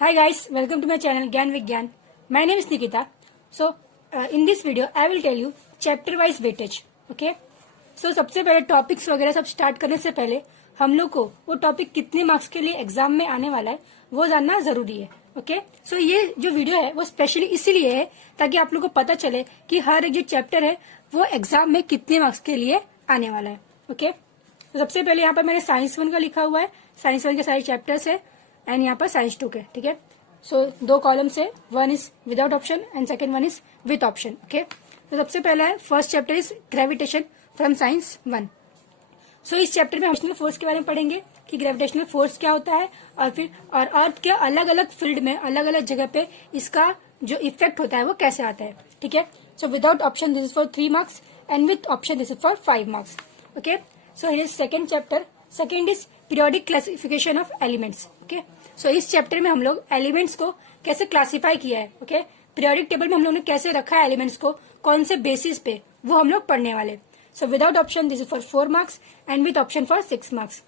Hi guys, welcome to my channel Gyan Vigyan. My name is Nikita. So in this video I will tell you chapter wise weightage. Okay. So सबसे पहले topics वगैरह सब start करने से पहले हम लोग को वो टॉपिक कितने मार्क्स के लिए एग्जाम में आने वाला है वो जानना जरूरी है. ओके. सो ये जो वीडियो है वो स्पेशली इसीलिए है ताकि आप लोग को पता चले कि हर एक जो चैप्टर है वो एग्जाम में कितने मार्क्स के लिए आने वाला है. ओके. तो सबसे पहले यहाँ पर मैंने साइंस 1 का लिखा हुआ है. साइंस 1 के सारे चैप्टर्स है एंड यहाँ पर साइंस 2 के. ठीक है. सो दो कॉलम्स है. One is without option and second one is with option. Okay. तो सबसे पहला है first chapter is gravitation from science 1. सो इस चैप्टर में हम ग्रेविटेशनल फोर्स के बारे में पढ़ेंगे कि ग्रेविटेशनल फोर्स क्या होता है और अर्थ के अलग अलग फील्ड में अलग अलग जगह पे इसका जो इफेक्ट होता है वो कैसे आता है. ठीक है. So without option this is for 3 marks and with option this is for 5 marks. Okay. So here is second chapter. Second is periodic classification of elements. Okay. So इस चैप्टर में हम लोग एलिमेंट्स को कैसे क्लासिफाई किया है. Okay. Periodic table में हम लोग ने कैसे रखा है एलिमेंट्स को, कौन से बेसिस पे, वो हम लोग पढ़ने वाले. सो without option this is for 4 marks and with option for 6 marks.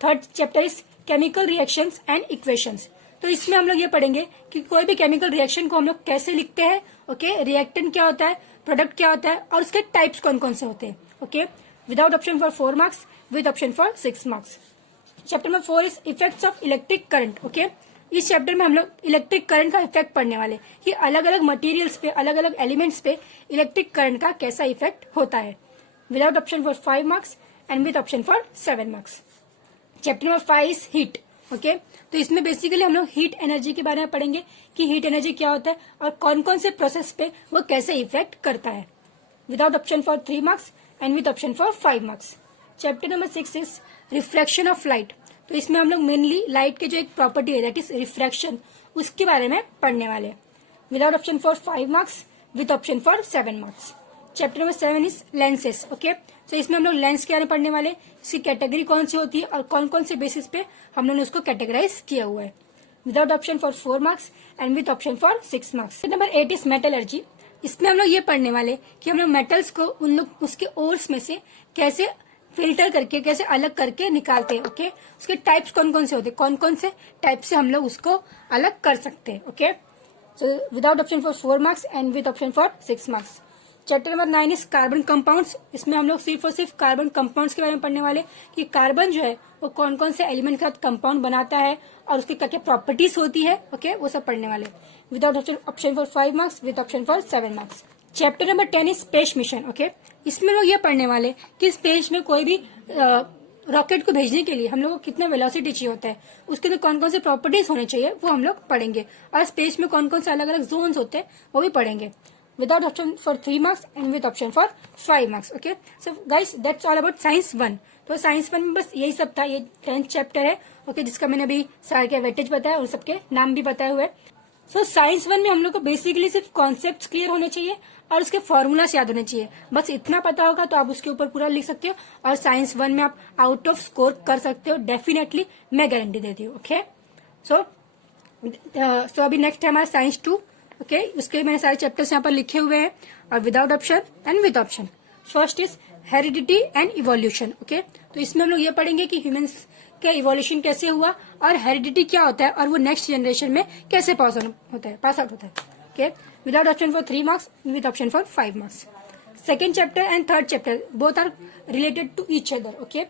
Third chapter is chemical reactions and equations. तो इसमें हम लोग ये पढ़ेंगे कि कोई भी केमिकल रिएक्शन को हम लोग कैसे लिखते हैं. ओके. रिएक्टेंट क्या होता है, प्रोडक्ट क्या होता है और उसके टाइप्स कौन कौन से होते हैं. Okay. Without option for 4 marks with option for 6 marks. Chapter number 4 is effects of electric current. Okay. इस चैप्टर में हम लोग इलेक्ट्रिक करंट का इफेक्ट पढ़ने वाले कि अलग अलग मटेरियल्स पे, अलग अलग एलिमेंट्स पे इलेक्ट्रिक करंट का कैसा इफेक्ट होता है. Without option for 5 marks and with option for 7 marks. Chapter number 5 is heat. Okay. तो इसमें बेसिकली हम लोग हीट एनर्जी के बारे में पढ़ेंगे कि हीट एनर्जी क्या होता है और कौन कौन से प्रोसेस पे वो कैसे इफेक्ट करता है. Without option for 3 marks and with option for 5 marks. Chapter number 6 is reflection of light. तो इसमें हम लोग मेनली लाइट के जो एक प्रॉपर्टी है दैट इज रिफ्रैक्शन, उसके बारे में पढ़ने वाले. Without option for 5 marks with option for 7 marks. Chapter number 7 is lenses. Okay. तो इसमें हम लोग लेंस के बारे में पढ़ने वाले, इसकी कैटेगरी कौन सी होती है और कौन कौन से बेसिस पे हम लोगों ने उसको कैटेगराइज किया हुआ है. Without option for 4 marks and with option for 6 marks. Number 8 is metallurgy. इसमें हम लोग ये पढ़ने वाले कि हम लोग मेटल्स को उन लोग उसके ओर्स में से कैसे फिल्टर करके, कैसे अलग करके निकालते हैं. ओके. उसके टाइप्स कौन कौन से होते हैं, कौन कौन से टाइप से हम लोग उसको अलग कर सकते हैं. Okay. So without option for 4 marks and with option for 6 marks. Chapter number 9 is carbon compounds. इसमें हम लोग सिर्फ और सिर्फ कार्बन कंपाउंड्स के बारे में पढ़ने वाले कि कार्बन जो है वो कौन कौन से एलिमेंट के साथ कंपाउंड बनाता है और उसकी क्या क्या प्रॉपर्टीज होती है. ओके. वो सब पढ़ने वाले. Without option for 5 marks with option for 7 marks. Chapter number 10 is space mission. Okay. इसमें लोग ये पढ़ने वाले कि स्पेस में कोई भी रॉकेट को भेजने के लिए हम लोग को कितना वेलोसिटी चाहिए होता है, उसके लिए कौन कौन से प्रॉपर्टीज होने चाहिए वो हम लोग पढ़ेंगे और स्पेस में कौन कौन से अलग अलग जोन्स होते हैं वो भी पढ़ेंगे. Without option for 3 marks and with option for 5 marks. Okay. So guys that's all about science 1. तो साइंस 1 में बस यही सब था. ये 10th चैप्टर है. ओके. जिसका मैंने अभी सारे के वेटेज बताया और सबके नाम भी बताए हुए. सो साइंस 1 में हम लोग को बेसिकली सिर्फ कॉन्सेप्ट क्लियर होने चाहिए और उसके फॉर्मूलास याद होने चाहिए. बस इतना पता होगा तो आप उसके ऊपर पूरा लिख सकते हो और साइंस 1 में आप आउट ऑफ स्कोर कर सकते हो. डेफिनेटली मैं गारंटी देती हूँ. ओके. सो अभी नेक्स्ट है हमारा साइंस 2. ओके. उसके मैंने सारे चैप्टर्स यहाँ पर लिखे हुए हैं और without option and with option. First is heredity and evolution. Okay. तो इसमें हम लोग ये पढ़ेंगे कि ह्यूमंस का इवोल्यूशन कैसे हुआ और हेरिडिटी क्या होता है और वो नेक्स्ट जनरेशन में कैसे पास आउट होता है. Okay. Without option for 3 marks with option for 5 marks. Second chapter and third chapter both are related to each other. Okay.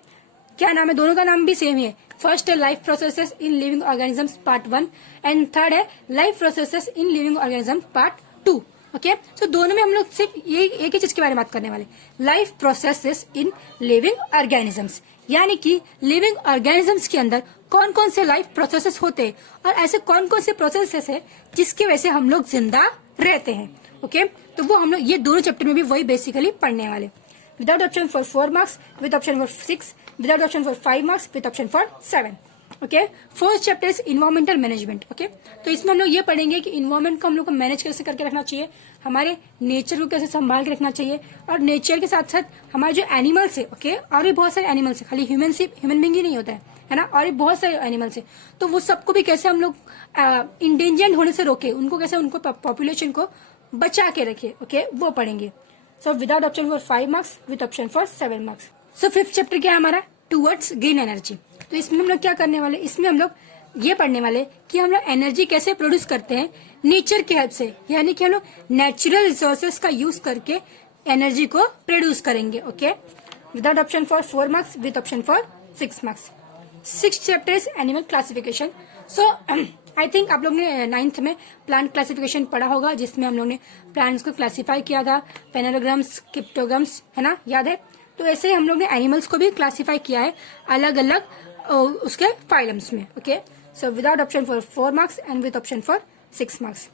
क्या नाम है, दोनों का नाम भी सेम है. फर्स्ट है life processes in living organisms part 1 and third है life processes in living organism part 2. Okay. So दोनों में हम लोग सिर्फ ये एक ही चीज के बारे में बात करने वाले, life processes in living organisms. यानी कि लिविंग ऑर्गेनिजम्स के अंदर कौन कौन से लाइफ प्रोसेसेस होते हैं और ऐसे कौन कौन से प्रोसेसेस है जिसकी वजह से हम लोग जिंदा रहते हैं. ओके. तो वो हम लोग ये दोनों चैप्टर में भी वही बेसिकली पढ़ने वाले. Without option for 4 marks with option for 6, without option for 5 marks with option for 7. Okay. First chapter is environmental management. Okay. तो इसमें हम लोग ये पढ़ेंगे कि इन्वायरमेंट को हम लोग को मैनेज कैसे करके रखना चाहिए, हमारे नेचर को कैसे संभाल के रखना चाहिए और नेचर के साथ साथ हमारे जो एनिमल्स है. ओके. और भी बहुत सारे एनिमल्स है, खाली ह्यूमन बीइंग ही नहीं होता है ना, और भी बहुत सारे एनिमल्स है. तो वो सबको भी कैसे हम लोग इंडेंजर्ड होने से रोके, उनको कैसे उनको पॉपुलेशन को बचा के रखे. ओके. वो पढ़ेंगे. So without option for 5 marks with option for 7 marks. So fifth chapter क्या है हमारा, टूवर्ड्स ग्रीन एनर्जी. तो इसमें हम लोग क्या करने वाले, इसमें हम लोग ये पढ़ने वाले कि हम लोग एनर्जी कैसे प्रोड्यूस करते हैं नेचर की हेल्प से, यानी कि हम लोग नेचुरल रिसोर्सेस का यूज करके एनर्जी को प्रोड्यूस करेंगे। Okay, without option for 4 marks, with option for 6 marks. 6th chapter is animal classification. So I think आप लोग ने 9th में प्लांट क्लासिफिकेशन पढ़ा होगा, जिसमें हम लोग ने प्लांट्स को क्लासिफाई किया था, पेनोग्राम्स, क्रिप्टोग्राम्स, है ना, याद है। तो ऐसे ही हम लोग ने एनिमल्स को भी क्लासिफाई किया है अलग अलग उसके फाइलम्स में। Okay, so without option for 4 marks and with option for 6 marks.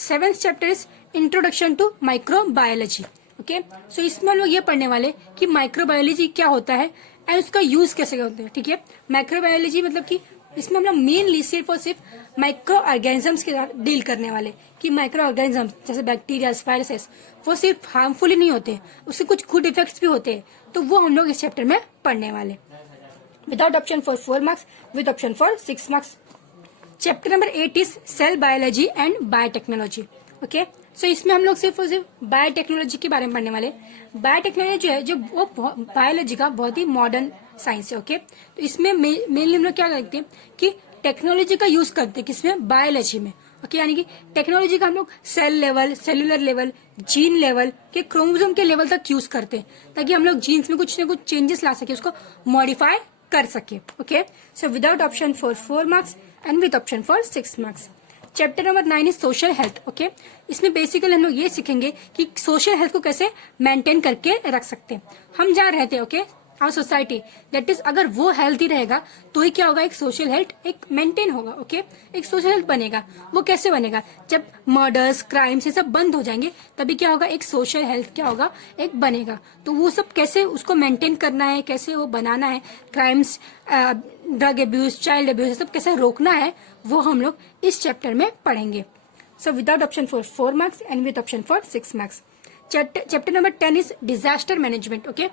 7th chapter is introduction to microbiology. Okay, so इसमें हम लोग ये पढ़ने वाले कि माइक्रोबायोलॉजी क्या होता है एंड उसका यूज कैसे होता है। ठीक है, माइक्रोबायोलॉजी मतलब कि इसमें हम लोग मेनली सिर्फ और सिर्फ माइक्रो ऑर्गेनिजम्स के साथ डील करने वाले, कि माइक्रो ऑर्गेनिजम्स जैसे बैक्टीरिया, वायरसेस, वो सिर्फ हार्मफुल ही नहीं होते, उससे कुछ गुड इफेक्ट्स भी होते हैं, तो वो हम लोग इस चैप्टर में पढ़ने वाले। Without option for 4 marks, with option for 6 marks. Chapter number 8 is cell biology and biotechnology. Okay, so इसमें हम लोग सिर्फ और सिर्फ बायोटेक्नोलॉजी के बारे में पढ़ने वाले। बायोटेक्नोलॉजी जो है, जो वो बायोलॉजी का बहुत ही मॉडर्न साइंस है। ओके, तो इसमें मेनली हम लोग क्या करते हैं कि टेक्नोलॉजी का यूज करते हैं, किसमें, बायोलॉजी में। ओके, यानी कि टेक्नोलॉजी का हम लोग cell level, cellular level, gene level के, क्रोमोसोम के लेवल तक यूज करते हैं, ताकि हम लोग जीन्स में कुछ न कुछ चेंजेस ला सके, उसको मॉडिफाई कर सके। Okay, so without option for 4 marks and with option for 6 marks. Chapter number 9 is social health. Okay, इसमें बेसिकली हम लोग ये सीखेंगे कि सोशल हेल्थ को कैसे मेंटेन करके रख सकते हैं हम जहाँ रहते हैं। Okay, our society, that is, अगर वो हेल्थी रहेगा तो ही क्या होगा, एक सोशल हेल्थ एक मेंटेन होगा। ओके, एक सोशल हेल्थ बनेगा। वो कैसे बनेगा, जब मर्डर्स, क्राइम्स ये सब बंद हो जाएंगे, तभी क्या होगा, एक सोशल हेल्थ क्या होगा, एक बनेगा। तो वो सब कैसे उसको मेंटेन करना है, कैसे वो बनाना है, crimes, drug abuse, child abuse, ये सब कैसे रोकना है, वो हम लोग इस चैप्टर में पढ़ेंगे। So without option for 4 marks and with option for 6 marks. Chapter number 10 is disaster management. Okay,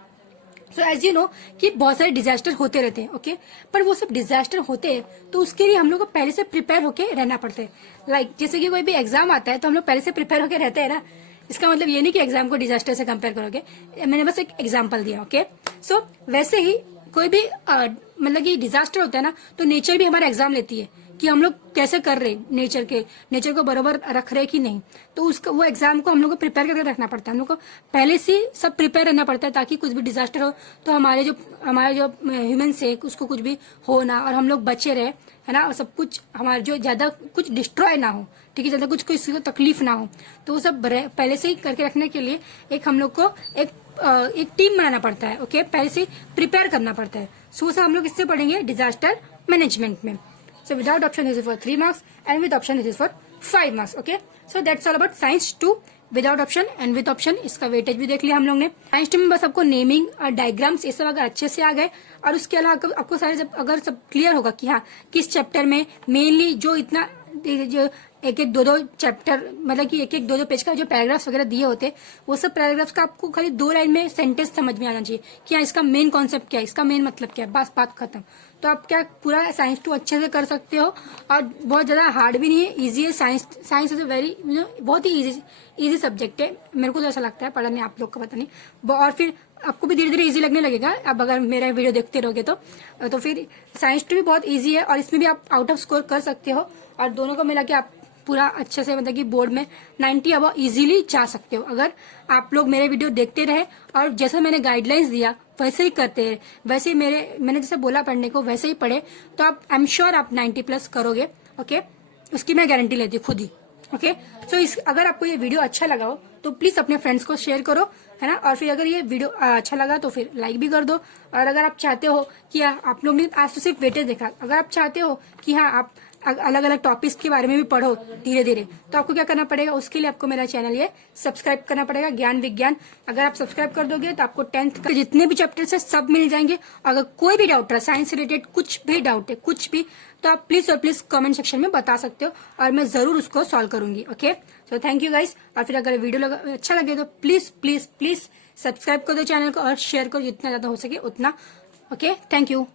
so as you know कि बहुत सारे डिजास्टर होते रहते हैं। ओके, पर वो सब डिजास्टर होते हैं तो उसके लिए हम लोग को पहले से प्रिपेयर होके रहना पड़ता है। लाइक जैसे कि कोई भी एग्जाम आता है तो हम लोग पहले से प्रिपेयर होके रहते हैं ना। इसका मतलब ये नहीं कि एग्जाम को डिजास्टर से कंपेयर करोगे, मैंने बस एक एग्जाम्पल दिया। ओके, सो वैसे ही कोई भी मतलब कि डिजास्टर होता है ना, तो नेचर भी हमारा एग्जाम लेती है कि हम लोग कैसे कर रहे, नेचर को बराबर रख रहे कि नहीं। तो उसका वो एग्जाम को हम लोग को प्रिपेयर करके रखना पड़ता है, हम लोग को पहले से सब प्रिपेयर रहना पड़ता है, ताकि कुछ भी डिजास्टर हो तो हमारे जो ह्यूमन से उसको कुछ भी हो ना, और हम लोग बचे रहे, है ना, और सब कुछ हमारे जो ज्यादा कुछ डिस्ट्रॉय ना हो। ठीक है, ज्यादा कुछ किसी को तकलीफ ना हो, तो वो सब पहले से ही करके रखने के लिए एक हम लोग को एक टीम बनाना पड़ता है। ओके, पहले से प्रिपेयर करना पड़ता है। सो हम लोग इससे पढ़ेंगे डिजास्टर मैनेजमेंट में। So without option this is for 3 marks and with option this is for 5 marks. Okay, so that's all about science 2 without option and with option। इसका वेटेज भी देख लिया हम लोग ने। साइंस 2 में बस आपको नेमिंग और डायग्राम्स ये सब अगर अच्छे से आ गए, और उसके अलावा आपको सारे अगर सब क्लियर होगा कि हाँ किस चैप्टर में मेनली जो इतना जो एक एक दो चैप्टर, मतलब कि एक एक दो पेज का जो पैराग्राफ्स वगैरह दिए होते हैं, वो सब पैराग्राफ्स का आपको खाली 2 लाइन में सेंटेंस समझ में आना चाहिए कि हाँ इसका मेन कॉन्सेप्ट क्या है, इसका मेन मतलब क्या है, बस बात खत्म। तो आप क्या पूरा साइंस 2 अच्छे से कर सकते हो, और बहुत ज्यादा हार्ड भी नहीं है, इजी है। साइंस इज अ वेरी बहुत ही इजी सब्जेक्ट है, मेरे को तो ऐसा लगता है, पता नहीं आप लोग का पता नहीं। और फिर आपको भी धीरे धीरे इजी लगने लगेगा अब अगर मेरा वीडियो देखते रहोगे तो फिर साइंस 2 भी बहुत इजी है, और इसमें भी आप आउट ऑफ स्कोर कर सकते हो, और दोनों को मिला के आप पूरा अच्छे से मतलब कि बोर्ड में 90 अब इजीली जा सकते हो, अगर आप लोग मेरे वीडियो देखते रहे और जैसे मैंने गाइडलाइंस दिया वैसे ही करते हैं, वैसे ही मैंने जैसे बोला पढ़ने को वैसे ही पढ़े, तो आप आई एम श्योर आप 90+ करोगे। ओके, उसकी मैं गारंटी लेती हूँ खुद ही। ओके, सो अगर आपको ये वीडियो अच्छा लगा हो तो प्लीज अपने फ्रेंड्स को शेयर करो, है ना, और फिर अगर ये वीडियो अच्छा लगा तो फिर लाइक भी कर दो। और अगर आप चाहते हो कि आप लोग ने आज तो सिर्फ वेटेज देखा, अगर आप चाहते हो कि हाँ आप अलग अलग टॉपिक्स के बारे में भी पढ़ो धीरे धीरे, तो आपको क्या करना पड़ेगा, उसके लिए आपको मेरा चैनल ये सब्सक्राइब करना पड़ेगा, ज्ञान विज्ञान। अगर आप सब्सक्राइब कर दोगे तो आपको 10th के जितने भी चैप्टर्स है सब मिल जाएंगे। अगर कोई भी डाउट है साइंस रिलेटेड, कुछ भी डाउट है कुछ भी, तो आप प्लीज और प्लीज कमेंट सेक्शन में बता सकते हो, और मैं जरूर उसको सॉल्व करूंगी। Okay, so thank you guys. और फिर अगर वीडियो अच्छा लगे तो प्लीज प्लीज प्लीज सब्सक्राइब कर दो चैनल को, और शेयर करो जितना ज्यादा हो सके उतना। Okay, thank you.